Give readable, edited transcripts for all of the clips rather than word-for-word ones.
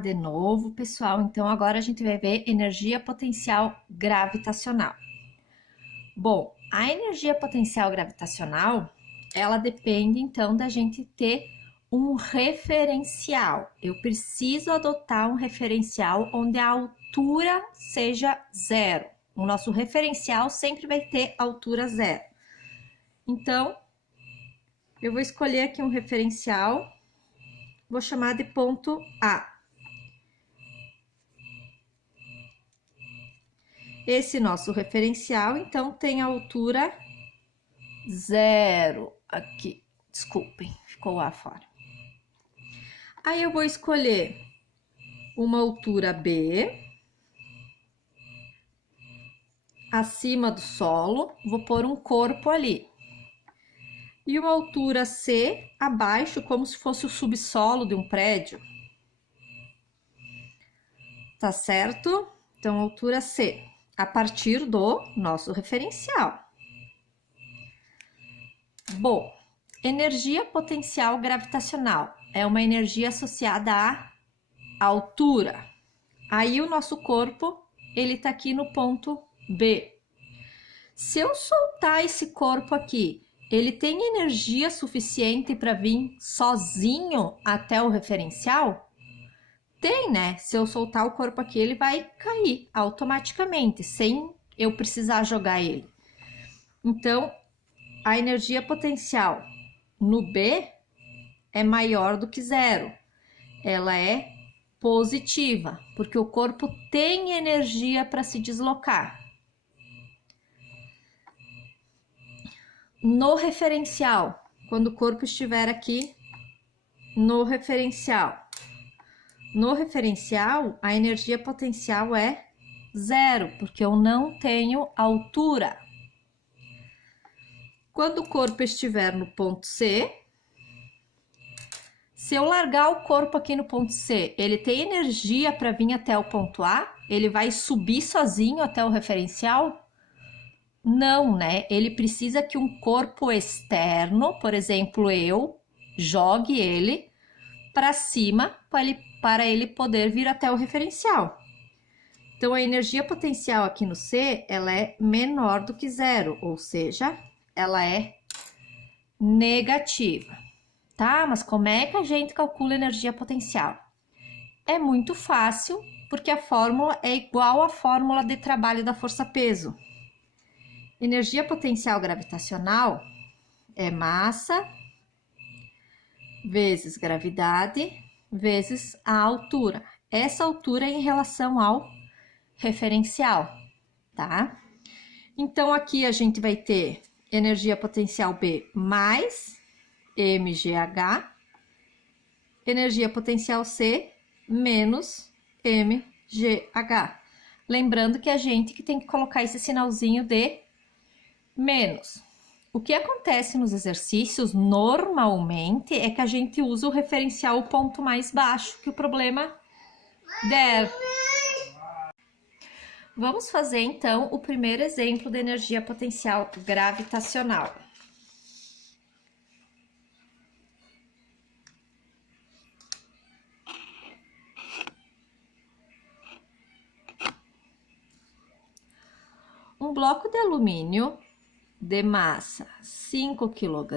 de novo, pessoal. Então, agora a gente vai ver energia potencial gravitacional. Bom, a energia potencial gravitacional, ela depende, então, da gente ter um referencial. Eu preciso adotar um referencial onde a altura seja zero. O nosso referencial sempre vai ter altura zero. Então, eu vou escolher aqui um referencial, vou chamar de ponto A. Esse nosso referencial, então, tem a altura zero aqui. Desculpem, ficou A fora. Aí eu vou escolher uma altura B, acima do solo, vou pôr um corpo ali. E uma altura C abaixo, como se fosse o subsolo de um prédio. Tá certo? Então, altura C, a partir do nosso referencial. Bom, energia potencial gravitacional é uma energia associada à altura. Aí o nosso corpo, ele tá aqui no ponto B. Se eu soltar esse corpo aqui, ele tem energia suficiente para vir sozinho até o referencial? Tem, né? Se eu soltar o corpo aqui, ele vai cair automaticamente, sem eu precisar jogar ele. Então, a energia potencial no B é maior do que zero. Ela é positiva, porque o corpo tem energia para se deslocar. No referencial, quando o corpo estiver aqui no referencial, a energia potencial é zero, porque eu não tenho altura. Quando o corpo estiver no ponto C, se eu largar o corpo aqui no ponto C, ele tem energia para vir até o ponto A? Ele vai subir sozinho até o referencial? Não, né? Ele precisa que um corpo externo, por exemplo, eu, jogue ele para cima para ele poder vir até o referencial. Então, a energia potencial aqui no C, ela é menor do que zero, ou seja, ela é negativa, tá? Mas como é que a gente calcula a energia potencial? É muito fácil, porque a fórmula é igual à fórmula de trabalho da força-peso. Energia potencial gravitacional é massa vezes gravidade vezes a altura. Essa altura é em relação ao referencial, tá? Então, aqui a gente vai ter energia potencial B mais mgh, energia potencial C menos mgh. Lembrando que a gente que tem que colocar esse sinalzinho de menos. O que acontece nos exercícios normalmente é que a gente usa o referencial o ponto mais baixo que o problema der. Vamos fazer então o primeiro exemplo de energia potencial gravitacional. Um bloco de alumínio de massa 5 kg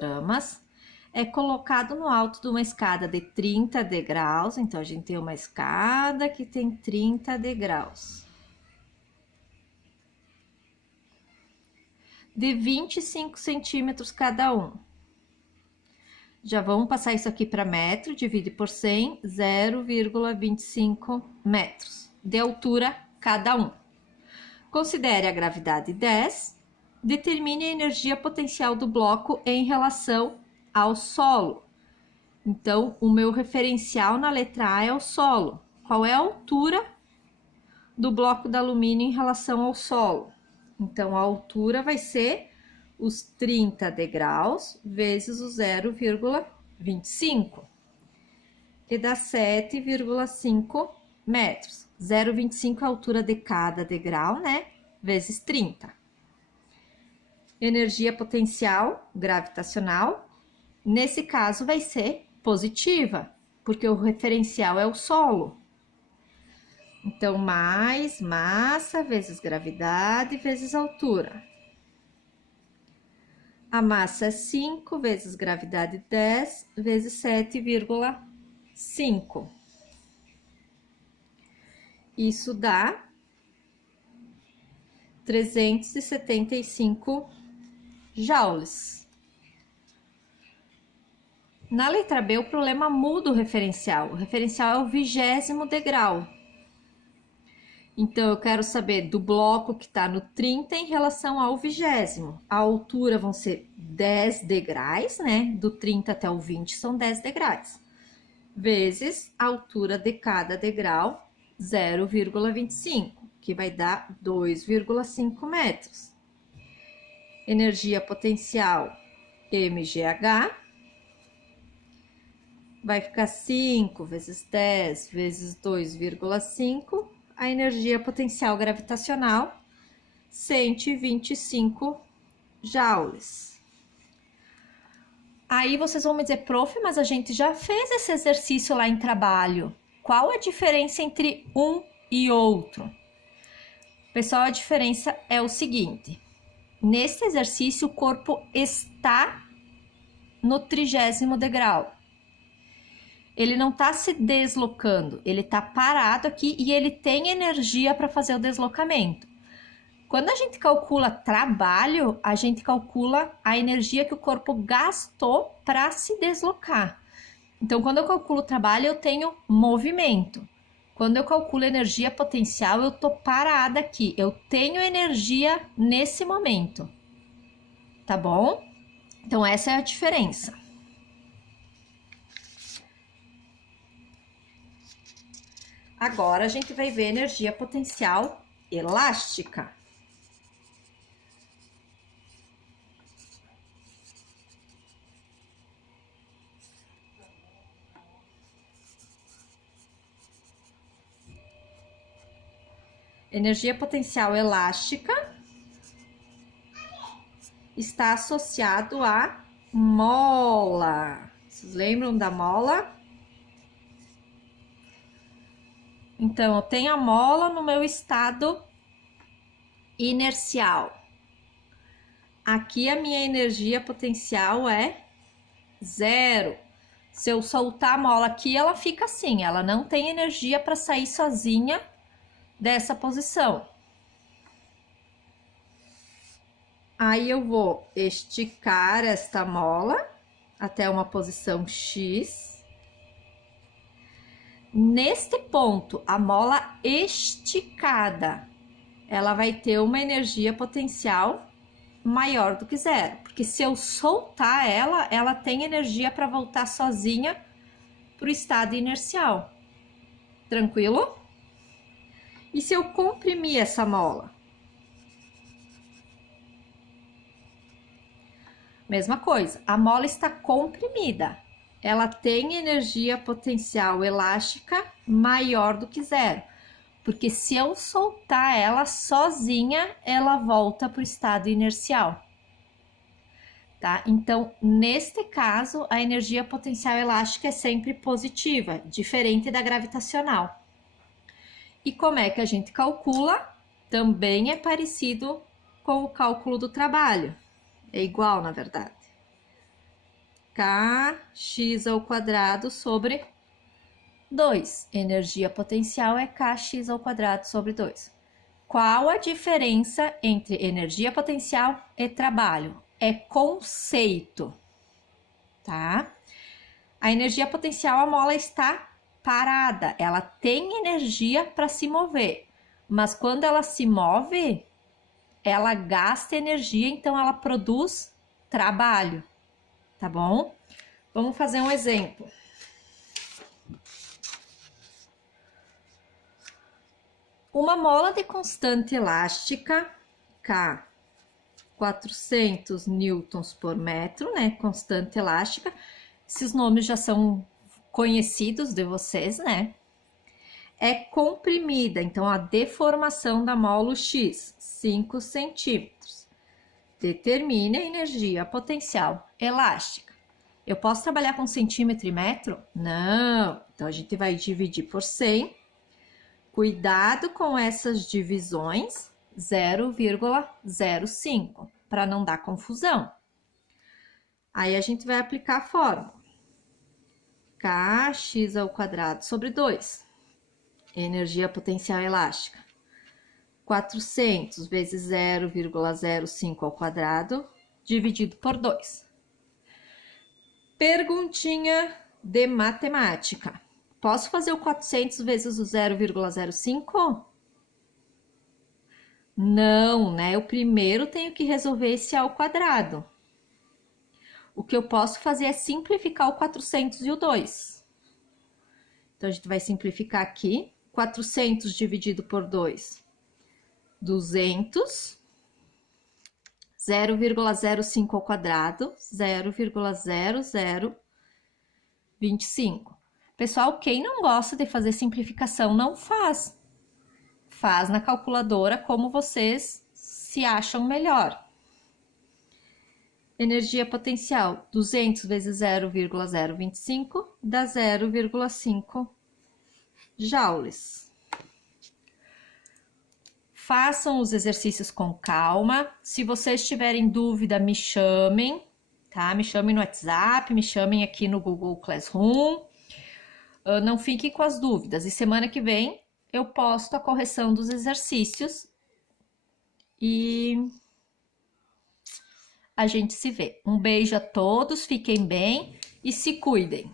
é colocado no alto de uma escada de 30 degraus. Então, a gente tem uma escada que tem 30 degraus. De 25 centímetros cada um. Já vamos passar isso aqui para metro, divide por 100, 0,25 metros de altura cada um. Considere a gravidade 10. Determine a energia potencial do bloco em relação ao solo. Então, o meu referencial na letra A é o solo. Qual é a altura do bloco de alumínio em relação ao solo? Então, a altura vai ser os 30 degraus vezes o 0,25, que dá 7,5 metros. 0,25 é a altura de cada degrau, né? Vezes 30. Energia potencial gravitacional, nesse caso vai ser positiva, porque o referencial é o solo. Então, mais massa vezes gravidade vezes altura. A massa é 5 vezes gravidade 10 vezes 7,5. Isso dá 375 joules. Na letra B, o problema muda o referencial. O referencial é o 20º degrau. Então, eu quero saber do bloco que está no 30 em relação ao 20º. A altura vão ser 10 degraus, né? Do 30 até o 20 são 10 degraus. Vezes a altura de cada degrau, 0,25, que vai dar 2,5 metros. Energia potencial mgh vai ficar 5 vezes 10 vezes 2,5. A energia potencial gravitacional, 125 joules. Aí vocês vão me dizer, prof, mas a gente já fez esse exercício lá em trabalho. Qual a diferença entre um e outro? Pessoal, a diferença é o seguinte. Nesse exercício, o corpo está no 30º degrau. Ele não está se deslocando, ele está parado aqui e ele tem energia para fazer o deslocamento. Quando a gente calcula trabalho, a gente calcula a energia que o corpo gastou para se deslocar. Então, quando eu calculo trabalho, eu tenho movimento. Quando eu calculo energia potencial, eu estou parada aqui. Eu tenho energia nesse momento. Tá bom? Então, essa é a diferença. Agora, a gente vai ver energia potencial elástica. Energia potencial elástica está associado à mola. Vocês lembram da mola? Então, eu tenho a mola no meu estado inercial. Aqui a minha energia potencial é 0. Se eu soltar a mola aqui, ela fica assim, ela não tem energia para sair sozinha dessa posição. Aí eu vou esticar esta mola até uma posição X. Neste ponto, a mola esticada, ela vai ter uma energia potencial maior do que 0. Porque se eu soltar ela, ela tem energia para voltar sozinha para o estado inercial. Tranquilo? E se eu comprimir essa mola? Mesma coisa, a mola está comprimida. Ela tem energia potencial elástica maior do que 0. Porque se eu soltar ela sozinha, ela volta para o estado inercial. Tá? Então, neste caso, a energia potencial elástica é sempre positiva, diferente da gravitacional. E como é que a gente calcula? Também é parecido com o cálculo do trabalho. É igual, na verdade. Kx² sobre 2. Energia potencial é Kx² sobre 2. Qual a diferença entre energia potencial e trabalho? É conceito, tá? A energia potencial, a mola está parada, ela tem energia para se mover, mas quando ela se move, ela gasta energia, então ela produz trabalho. Tá bom? Vamos fazer um exemplo. Uma mola de constante elástica, K, 400 newtons por metro, né? Constante elástica. Esses nomes já são conhecidos de vocês, né? É comprimida, então a deformação da módulo X, 5 centímetros. Determine a energia potencial elástica. Eu posso trabalhar com centímetro e metro? Não. Então, a gente vai dividir por 100 Cuidado com essas divisões 0,05 para não dar confusão. Aí a gente vai aplicar a fórmula. Kx ao quadrado sobre 2. Energia potencial elástica. 400 vezes 0,05 ao quadrado, dividido por 2. Perguntinha de matemática. Posso fazer o 400 vezes o 0,05? Não, né? Eu primeiro tenho que resolver esse ao quadrado. O que eu posso fazer é simplificar o 400 e o 2. Então, a gente vai simplificar aqui. 400 dividido por 2, 200. 0,05 ao quadrado, 0,0025. Pessoal, quem não gosta de fazer simplificação, não faz. Faz na calculadora como vocês se acham melhor. Energia potencial, 200 vezes 0,025 dá 0,5 joules. Façam os exercícios com calma. Se vocês tiverem dúvida, me chamem, tá? Me chamem no WhatsApp, me chamem aqui no Google Classroom. Não fiquem com as dúvidas. E semana que vem eu posto a correção dos exercícios e a gente se vê. Um beijo a todos, fiquem bem e se cuidem.